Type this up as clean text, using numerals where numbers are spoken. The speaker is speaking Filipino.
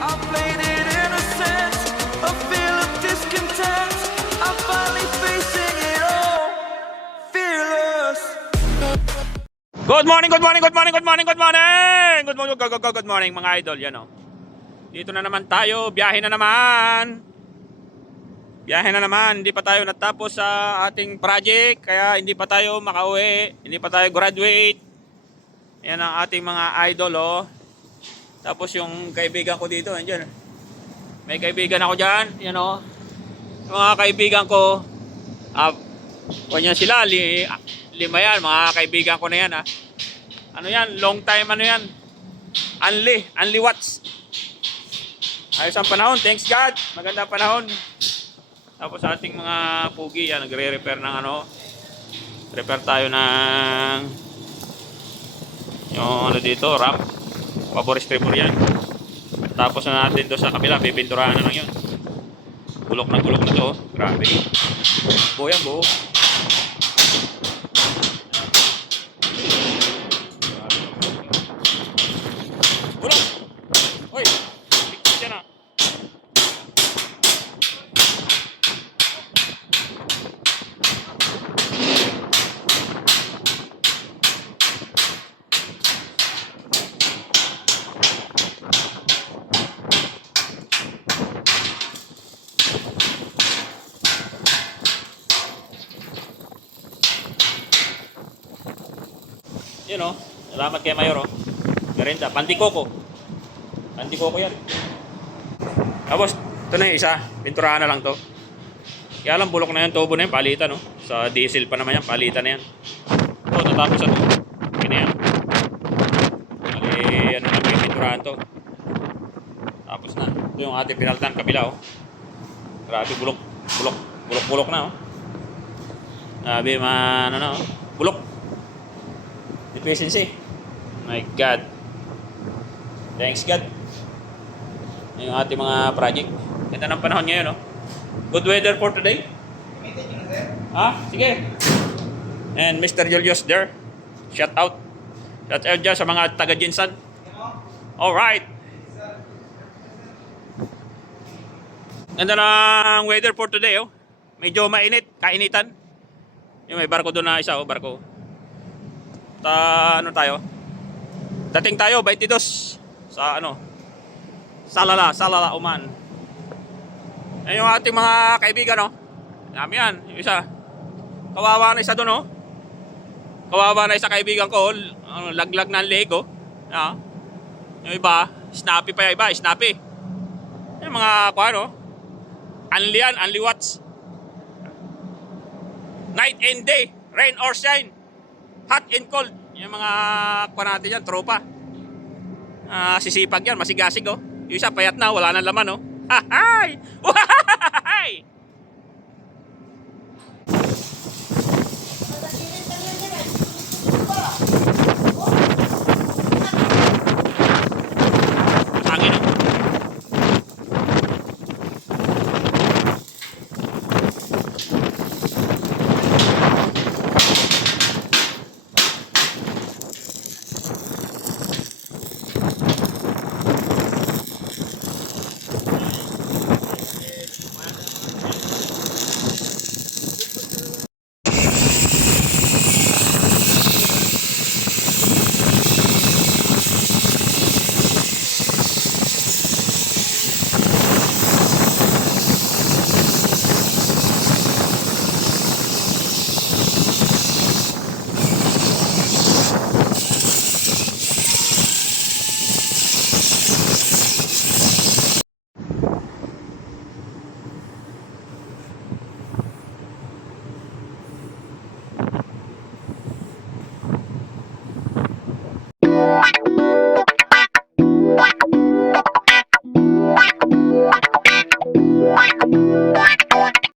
I played it innocent, a feel of discontent. I'm finally facing it all, fearless. Good morning, good morning, good morning, good morning, good morning! Good morning, good morning mga idol, yan o. Dito na naman tayo, biyahe na naman. Biyahe na naman, hindi pa tayo natapos sa ating project, kaya hindi pa tayo makauwi, hindi pa tayo graduate. Yan ang ating mga idol o. Tapos yung kaibigan ko dito, andyan. May kaibigan ako dyan, yan o. Yung mga kaibigan ko, kanyan sila, lima yan, mga kaibigan ko na yan ha. Ano yan, long time ano yan. Only watts. Ayos ang panahon, thanks God. Maganda panahon. Tapos sa ating mga pugi yan, nagre-repair ng ano. Repair tayo ng yung ano dito, ramp. Pabor stripper yan. Tapos na natin to sa kabila, pipinturahan na lang yun. Gulok na to, grabe. Buo yan, buo. Gulok! Hoy! Bigyan dyan ah. Yun o, salamat kay Mayor o. Garenda, pandikoko. Pandikoko yan. Tapos, ito na yung isa. Pinturahan na lang to. Kaya lang bulok na yan, tubo na yan, palitan o. Sa diesel pa naman yan, palitan na yan. Ito, tatapos na to. Okay na yan. Bali, ano lang yung pinturahan to. Tapos na. Ito yung ating pinaltan, kabila o. Grabe, bulok. Bulok na o. Grabe, ano o. Bulok. Efficiency. My God. Thanks God. Yung ating mga project. Ganda ng panahon ngayon, no? Good weather for today. Sige. And Mr. Julius there. Shout out. Shout out dyan sa mga taga-Jinsan. Alright. Ganda ng weather for today, oh. Medyo mainit. Kainitan. Yung may barko doon na isa, oh. Barko. Ano tayo? Dating tayo 22 sa ano? Salala, Oman. Ayun yung ating mga kaibigan, no? Dami yan, yung isa. Kawawa na isa doon, no? Kawawa na isa kaibigan ko, laglag na ang leg, oh. Yung iba, snappy pa yung iba, snappy. Yung mga ano? Only watts. Night and day, rain or shine. Hot and cold. Yung mga kuha natin yan, tropa. Sisipag yan, masigasig oh. Yung isa payat na, wala nang laman oh. Hahay! Wahay!